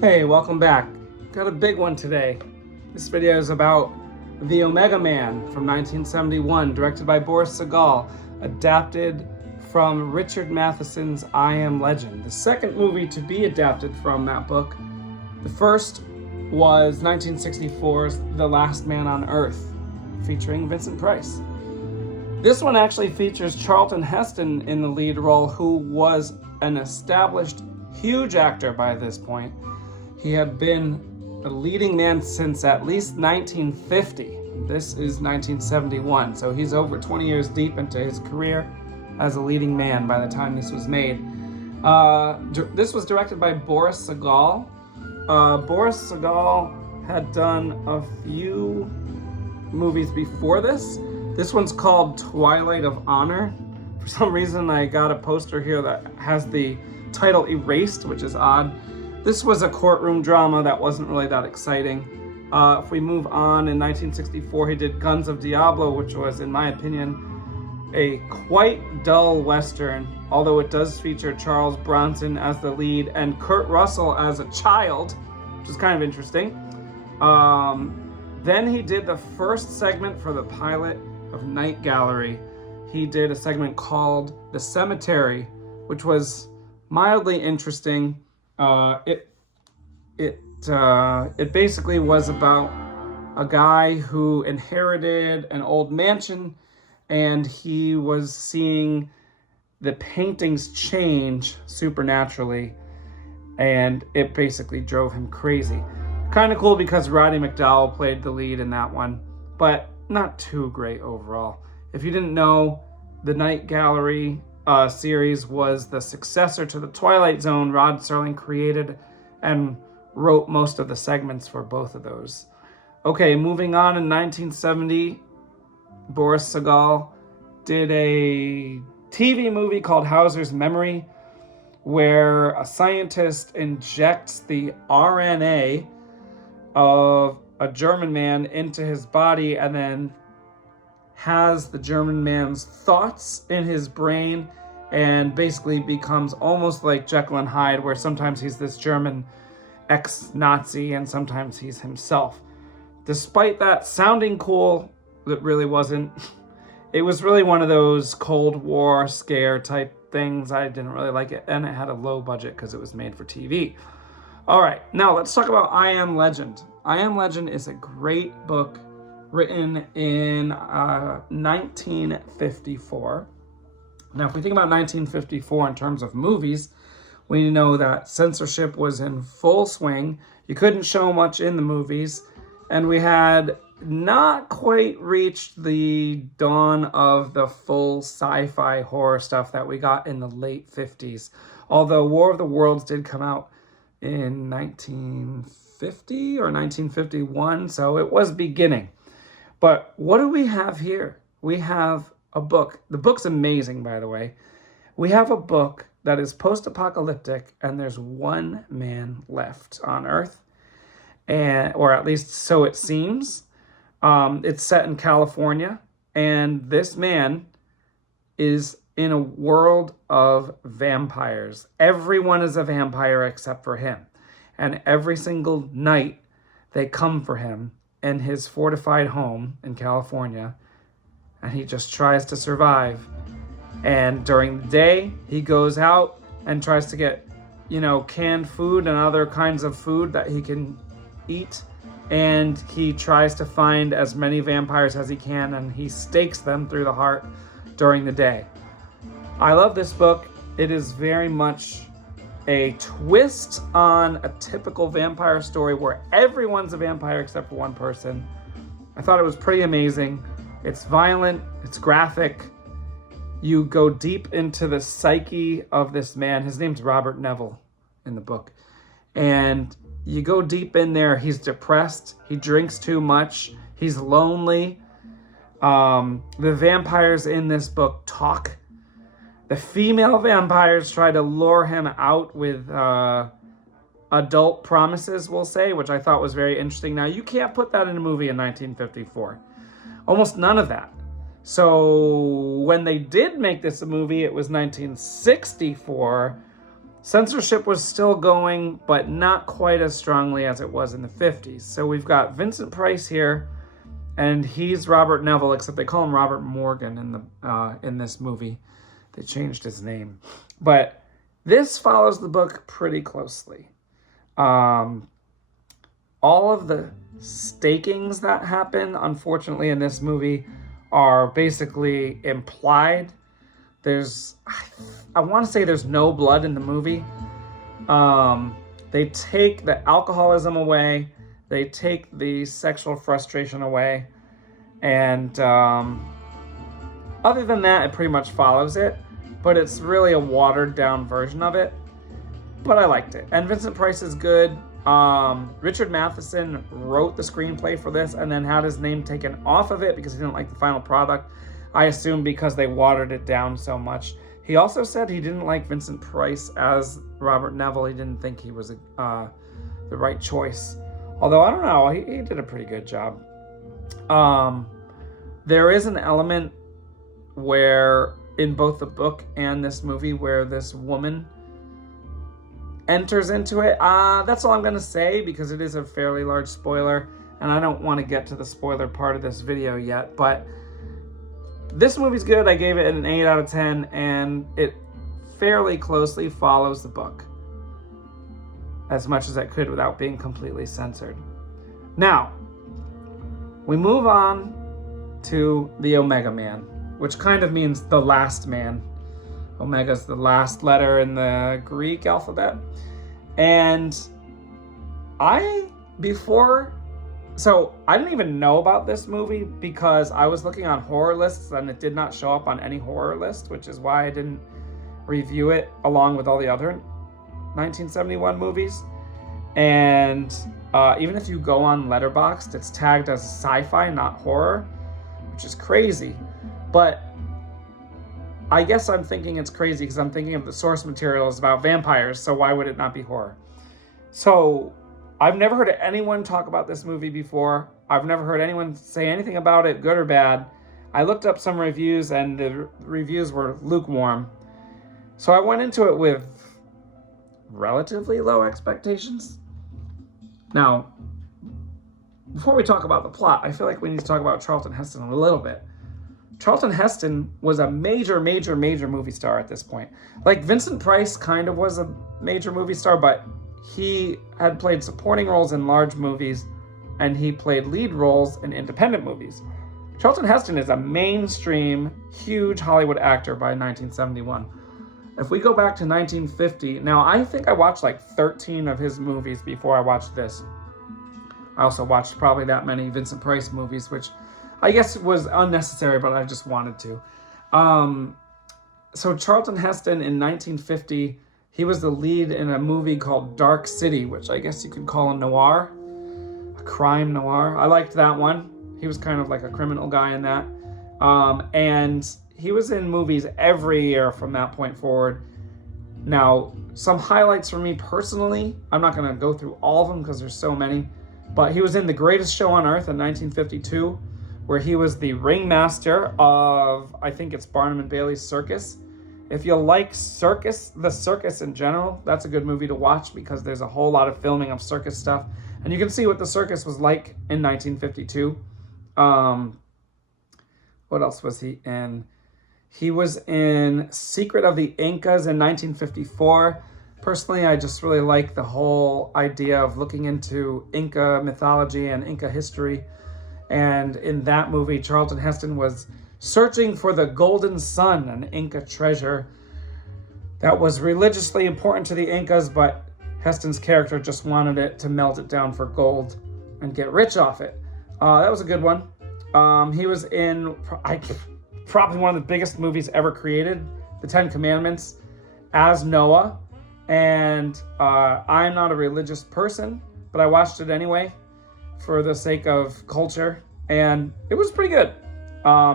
Hey, welcome back. Got a big one today. This video is about The Omega Man from 1971, directed by Boris Sagal, adapted from Richard Matheson's I Am Legend, the second movie to be adapted from that book. The first was 1964's The Last Man on Earth, featuring Vincent Price. This one actually features Charlton Heston in the lead role, who was an established huge actor by this point. He had been a leading man since at least 1950. This is 1971, so he's over 20 years deep into his career as a leading man by the time this was made. This was directed by Boris Sagal. Boris Sagal had done a few movies before this. This one's called Twilight of Honor. For some reason, I got a poster here that has the title erased, which is odd. This was a courtroom drama that wasn't really that exciting. If we move on, in 1964, he did Guns of Diablo, which was, in my opinion, a quite dull Western, although it does feature Charles Bronson as the lead and Kurt Russell as a child, which is kind of interesting. Then he did the first segment for the pilot of Night Gallery. He did a segment called The Cemetery, which was mildly interesting. It basically was about a guy who inherited an old mansion, and he was seeing the paintings change supernaturally, and it basically drove him crazy. Kind of cool because Roddy McDowall played the lead in that one, but not too great overall. If you didn't know, the Night Gallery series was the successor to the Twilight Zone. Rod Serling created and wrote most of the segments for both of those. Okay, moving on, in 1970, Boris Sagal did a TV movie called Hauser's Memory, where a scientist injects the RNA of a German man into his body and then has the German man's thoughts in his brain, and basically becomes almost like Jekyll and Hyde, where sometimes he's this German ex-Nazi and sometimes he's himself. Despite that sounding cool, it really wasn't. It was really one of those Cold War scare type things. I didn't really like it, and it had a low budget because it was made for TV. All right, now let's talk about I Am Legend. I Am Legend is a great book written in 1954. Now, if we think about 1954 in terms of movies, we know that censorship was in full swing. You couldn't show much in the movies, and we had not quite reached the dawn of the full sci-fi horror stuff that we got in the late 50s. Although War of the Worlds did come out in 1950 or 1951, so it was beginning. But what do we have here? We have a book. The book's amazing, by the way. We have a book that is post-apocalyptic, and there's one man left on Earth, or at least so it seems. It's set in California, and this man is in a world of vampires. Everyone is a vampire except for him. And every single night, they come for him in his fortified home in California, and he just tries to survive. And during the day, he goes out and tries to get, canned food and other kinds of food that he can eat. And he tries to find as many vampires as he can, and he stakes them through the heart during the day. I love this book. It is very much a twist on a typical vampire story where everyone's a vampire except for one person. I thought it was pretty amazing. It's violent, it's graphic. You go deep into the psyche of this man. His name's Robert Neville in the book. And you go deep in there. He's depressed. He drinks too much. He's lonely. The vampires in this book talk. The female vampires try to lure him out with adult promises, we'll say, which I thought was very interesting. Now, you can't put that in a movie in 1954. Almost none of that. So when they did make this a movie, it was 1964. censorship was still going, but not quite as strongly as it was in the 50s. So we've got Vincent Price here, and he's Robert Neville, except they call him Robert Morgan in this movie. They changed his name. But this follows the book pretty closely. All of the stakings that happen, unfortunately, in this movie are basically implied. I want to say there's no blood in the movie. They take the alcoholism away. They take the sexual frustration away. And other than that, it pretty much follows it. But it's really a watered down version of it. But I liked it. And Vincent Price is good. Richard Matheson wrote the screenplay for this and then had his name taken off of it because he didn't like the final product. I assume because they watered it down so much. He also said he didn't like Vincent Price as Robert Neville. He didn't think he was the right choice. Although, I don't know, he did a pretty good job. There is an element where, in both the book and this movie, where this woman enters into it. That's all I'm going to say because it is a fairly large spoiler, and I don't want to get to the spoiler part of this video yet, but this movie's good. I gave it an 8 out of 10, and it fairly closely follows the book as much as I could without being completely censored. Now, we move on to the Omega Man, which kind of means the last man. Omega's the last letter in the Greek alphabet. And I didn't even know about this movie because I was looking on horror lists and it did not show up on any horror list, which is why I didn't review it along with all the other 1971 movies. And even if you go on Letterboxd, it's tagged as sci-fi, not horror, which is crazy. But I guess I'm thinking it's crazy because I'm thinking of the source material is about vampires, so why would it not be horror? So I've never heard anyone talk about this movie before. I've never heard anyone say anything about it, good or bad. I looked up some reviews and the reviews were lukewarm. So I went into it with relatively low expectations. Now, before we talk about the plot, I feel like we need to talk about Charlton Heston a little bit. Charlton Heston was a major movie star at this point. Like Vincent Price kind of was a major movie star, but he had played supporting roles in large movies and he played lead roles in independent movies. Charlton Heston is a mainstream, huge Hollywood actor by 1971. If we go back to 1950, now I think I watched like 13 of his movies before I watched this. I also watched probably that many Vincent Price movies, which I guess was unnecessary, but I just wanted to. So Charlton Heston in 1950, he was the lead in a movie called Dark City, which I guess you could call a noir, a crime noir. I liked that one. He was kind of like a criminal guy in that. And he was in movies every year from that point forward. Now, some highlights for me personally, I'm not going to go through all of them because there's so many, but he was in The Greatest Show on Earth in 1952, where he was the ringmaster of, I think it's Barnum and Bailey's Circus. If you like the circus in general, that's a good movie to watch because there's a whole lot of filming of circus stuff. And you can see what the circus was like in 1952. What else was he in? He was in Secret of the Incas in 1954. Personally, I just really like the whole idea of looking into Inca mythology and Inca history. And in that movie, Charlton Heston was searching for the Golden Sun, an Inca treasure that was religiously important to the Incas, but Heston's character just wanted it to melt it down for gold and get rich off it. That was a good one. He was in probably one of the biggest movies ever created, The Ten Commandments, as Noah. And I'm not a religious person, but I watched it anyway for the sake of culture, and it was pretty good.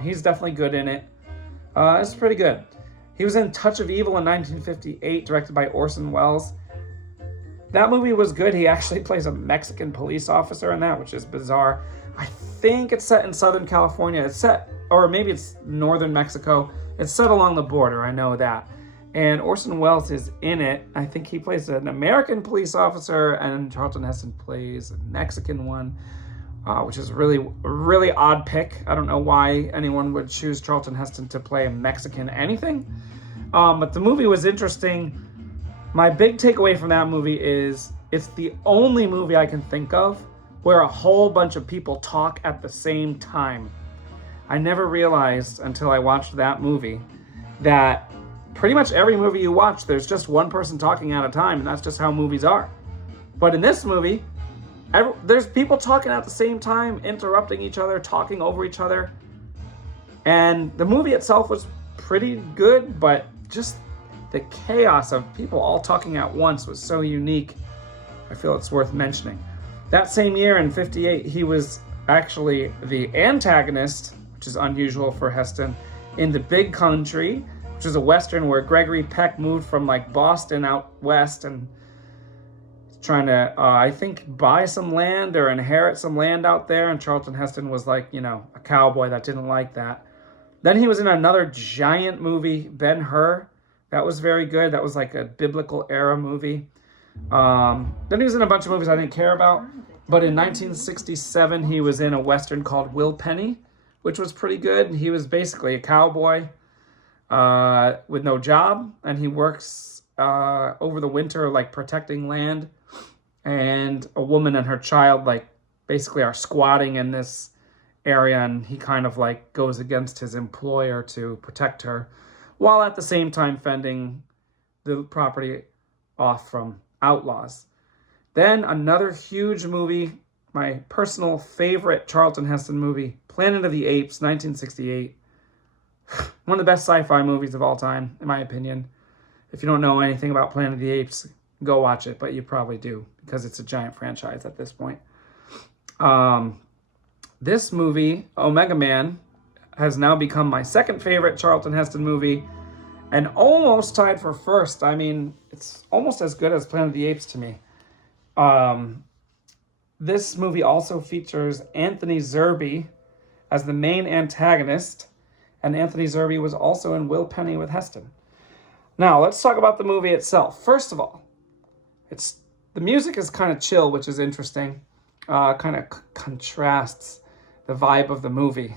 He's definitely good in it. It's pretty good. He was in Touch of Evil in 1958, directed by Orson Welles. That movie was good. He actually plays a Mexican police officer in that, which is bizarre. I think it's set in Southern California. Or maybe it's northern Mexico. It's set along the border, I know that. And Orson Welles is in it. I think he plays an American police officer, and Charlton Heston plays a Mexican one, which is a really odd pick. I don't know why anyone would choose Charlton Heston to play a Mexican anything. But the movie was interesting. My big takeaway from that movie is it's the only movie I can think of where a whole bunch of people talk at the same time. I never realized until I watched that movie that pretty much every movie you watch, there's just one person talking at a time, and that's just how movies are. But in this movie, there's people talking at the same time, interrupting each other, talking over each other. And the movie itself was pretty good, but just the chaos of people all talking at once was so unique. I feel it's worth mentioning. That same year in 58, he was actually the antagonist, which is unusual for Heston, in The Big Country, which is a Western where Gregory Peck moved from like Boston out west and trying to, I think, buy some land or inherit some land out there. And Charlton Heston was like, a cowboy that didn't like that. Then he was in another giant movie, Ben-Hur. That was very good. That was like a biblical era movie. Then he was in a bunch of movies I didn't care about. But in 1967, he was in a Western called Will Penny, which was pretty good. He was basically a cowboy with no job. And he works over the winter, like protecting land. And a woman and her child, like, basically are squatting in this area. And he kind of, like, goes against his employer to protect her, while at the same time fending the property off from outlaws. Then another huge movie, my personal favorite Charlton Heston movie, Planet of the Apes, 1968. One of the best sci-fi movies of all time, in my opinion. If you don't know anything about Planet of the Apes, go watch it, but you probably do, because it's a giant franchise at this point. This movie, Omega Man, has now become my second favorite Charlton Heston movie, and almost tied for first. I mean, it's almost as good as Planet of the Apes to me. This movie also features Anthony Zerbe as the main antagonist, and Anthony Zerbe was also in Will Penny with Heston. Now, let's talk about the movie itself. First of all, the music is kind of chill, which is interesting. Kind of contrasts the vibe of the movie.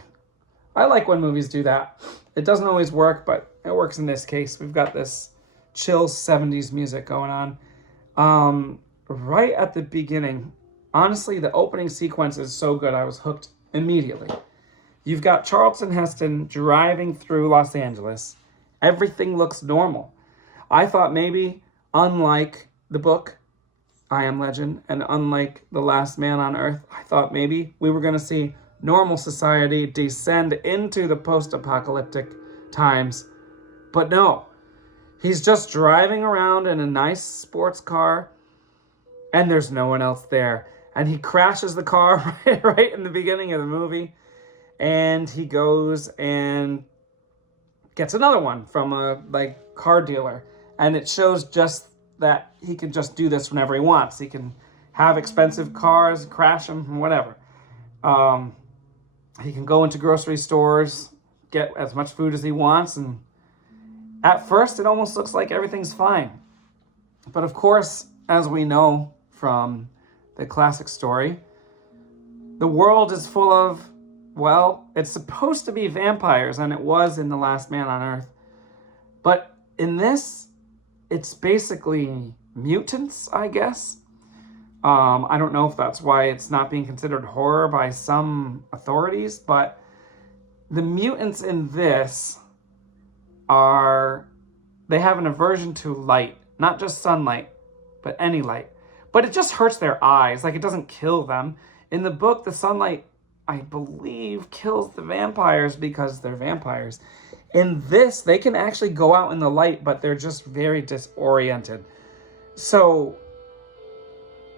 I like when movies do that. It doesn't always work, but it works in this case. We've got this chill 70s music going on. Right at the beginning, honestly, the opening sequence is so good, I was hooked immediately. You've got Charlton Heston driving through Los Angeles. Everything looks normal. I thought maybe, unlike the book, I Am Legend, and unlike The Last Man on Earth, I thought maybe we were going to see normal society descend into the post-apocalyptic times. But no, he's just driving around in a nice sports car, and there's no one else there. And he crashes the car right in the beginning of the movie, and he goes and gets another one from a car dealer. And it shows just that he can just do this whenever he wants. He can have expensive cars, crash them, whatever. He can go into grocery stores, get as much food as he wants, and at first it almost looks like everything's fine. But of course, as we know from the classic story, the world is full of, well, it's supposed to be vampires, and it was in The Last Man on Earth. But in this, it's basically mutants, I guess. I don't know if that's why it's not being considered horror by some authorities, but the mutants in this they have an aversion to light, not just sunlight, but any light. But it just hurts their eyes, it doesn't kill them. In the book, the sunlight, I believe, kills the vampires because they're vampires. In this, they can actually go out in the light, but they're just very disoriented. So,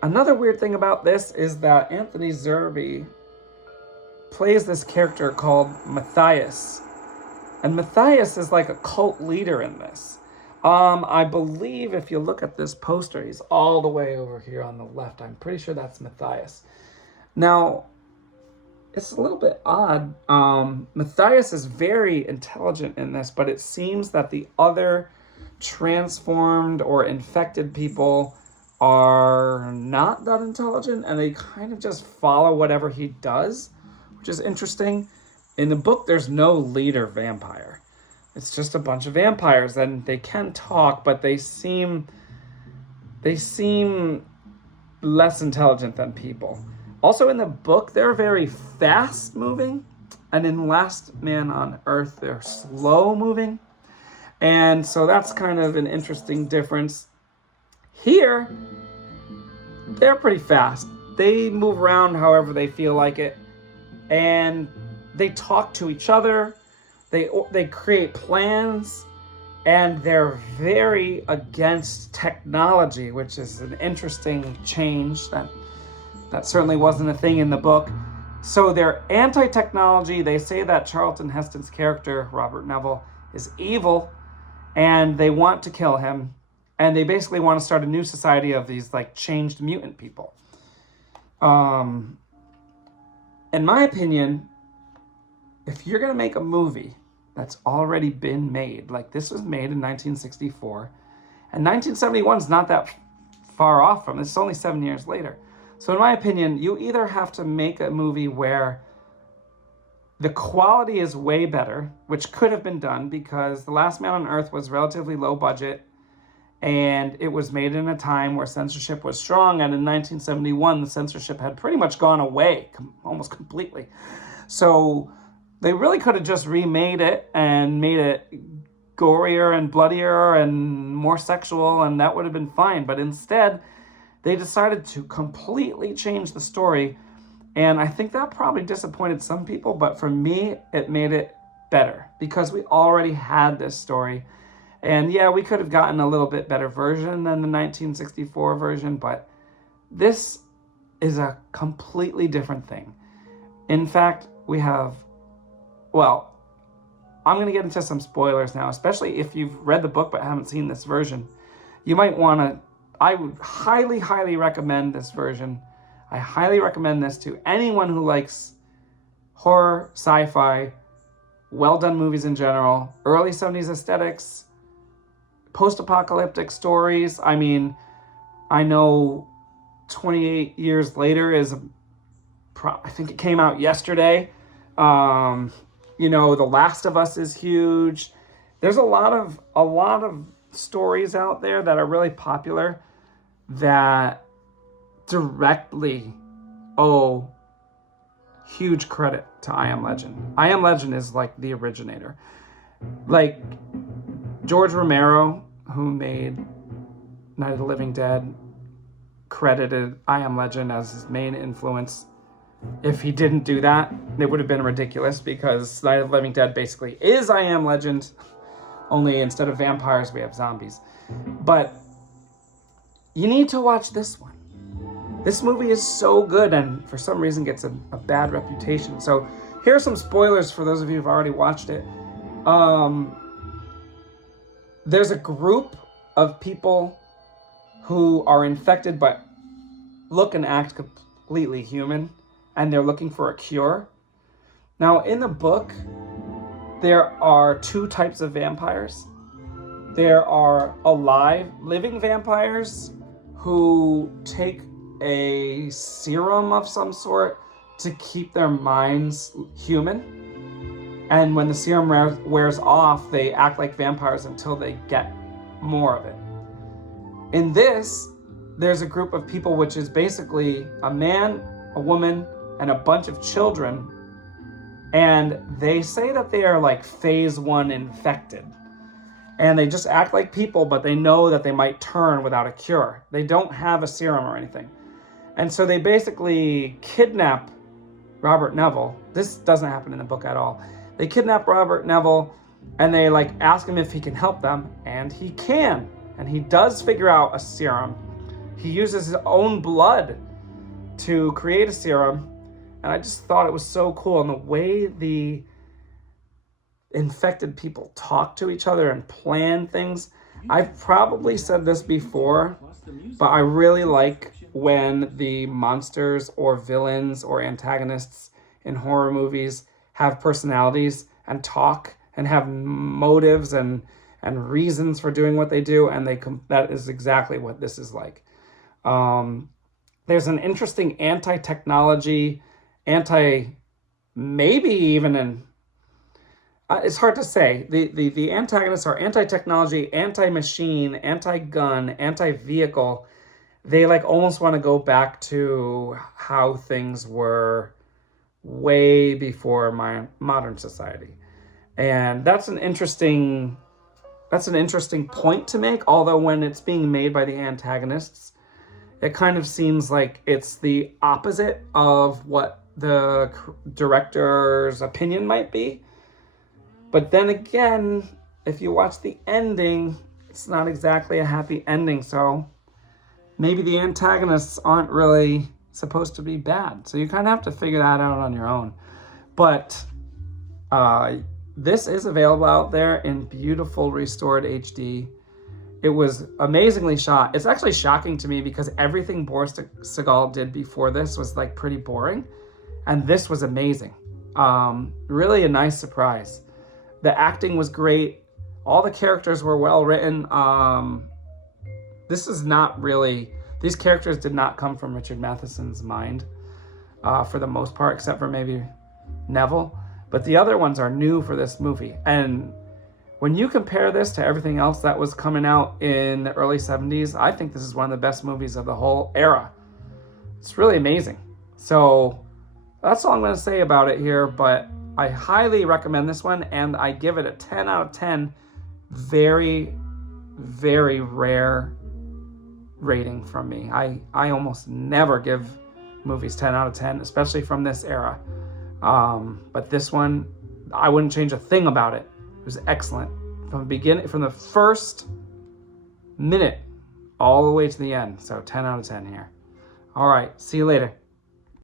another weird thing about this is that Anthony Zerbe plays this character called Matthias. And Matthias is like a cult leader in this. I believe if you look at this poster, he's all the way over here on the left. I'm pretty sure that's Matthias. Now, it's a little bit odd. Matthias is very intelligent in this, but it seems that the other transformed or infected people are not that intelligent, and they kind of just follow whatever he does, which is interesting. In the book, there's no leader vampire. It's just a bunch of vampires, and they can talk, but they seem less intelligent than people. Also in the book, they're very fast moving, and in Last Man on Earth, they're slow moving. And so that's kind of an interesting difference. Here, they're pretty fast. They move around however they feel like it, and they talk to each other. They create plans, and they're very against technology, which is an interesting change that certainly wasn't a thing in the book. So they're anti-technology. They say that Charlton Heston's character, Robert Neville, is evil, and they want to kill him. And they basically want to start a new society of these like changed mutant people. In my opinion, if you're going to make a movie that's already been made, like this was made in 1964, and 1971 is not that far off from this, it's only 7 years later. So in my opinion, you either have to make a movie where the quality is way better, which could have been done because The Last Man on Earth was relatively low budget, and it was made in a time where censorship was strong, and in 1971, the censorship had pretty much gone away, almost completely. So they really could have just remade it and made it gorier and bloodier and more sexual, and that would have been fine. But instead, they decided to completely change the story, and I think that probably disappointed some people, but for me, it made it better because we already had this story. And yeah, we could have gotten a little bit better version than the 1964 version, but this is a completely different thing. In fact, we have, well, I'm going to get into some spoilers now, especially if you've read the book but haven't seen this version. You might want to, I would highly, highly recommend this version. I highly recommend this to anyone who likes horror, sci-fi, well-done movies in general, early 70s aesthetics, post-apocalyptic stories. I mean, I know 28 years later is, I think it came out yesterday. You know, The Last of Us is huge. There's a lot of stories out there that are really popular that directly owe huge credit to I Am Legend. I Am Legend is like the originator. Like George Romero, who made Night of the Living Dead, credited I Am Legend as his main influence. If he didn't do that, it would have been ridiculous because Night of the Living Dead basically is I Am Legend, only instead of vampires, we have zombies. But you need to watch this one. This movie is so good and for some reason gets a bad reputation. So here are some spoilers for those of you who've already watched it. There's a group of people who are infected but look and act completely human, and they're looking for a cure. Now, in the book, there are two types of vampires. There are alive, living vampires who take a serum of some sort to keep their minds human. And when the serum wears off, they act like vampires until they get more of it. In this, there's a group of people which is basically a man, a woman, and a bunch of children. And they say that they are like phase 1 infected. And they just act like people, but they know that they might turn without a cure. They don't have a serum or anything. And so they basically kidnap Robert Neville. This doesn't happen in the book at all. They kidnap Robert Neville and they like ask him if he can help them, and he can. And he does figure out a serum. He uses his own blood to create a serum. And I just thought it was so cool. And the way the infected people talk to each other and plan things. I've probably said this before, but I really like when the monsters or villains or antagonists in horror movies have personalities and talk and have motives and and reasons for doing what they do, and that is exactly what this is like. There's an interesting anti-technology, maybe even an it's hard to say. The antagonists are anti-technology, anti-machine, anti-gun, anti-vehicle. They like almost want to go back to how things were way before my modern society. And that's an interesting point to make, although when it's being made by the antagonists, it kind of seems like it's the opposite of what the director's opinion might be. But then again, if you watch the ending, it's not exactly a happy ending. So maybe the antagonists aren't really supposed to be bad. So you kind of have to figure that out on your own. But this is available out there in beautiful restored HD. It was amazingly shot. It's actually shocking to me because everything Boris Sagal did before this was like pretty boring. And this was amazing. Really a nice surprise. The acting was great. All the characters were well written. These characters did not come from Richard Matheson's mind for the most part, except for maybe Neville. But the other ones are new for this movie. And when you compare this to everything else that was coming out in the early 70s, I think this is one of the best movies of the whole era. It's really amazing. So that's all I'm going to say about it here, but I highly recommend this one, and I give it a 10 out of 10. Very, very rare rating from me. I almost never give movies 10 out of 10, especially from this era. But this one, I wouldn't change a thing about it. It was excellent. From the first minute all the way to the end. So 10 out of 10 here. All right, see you later.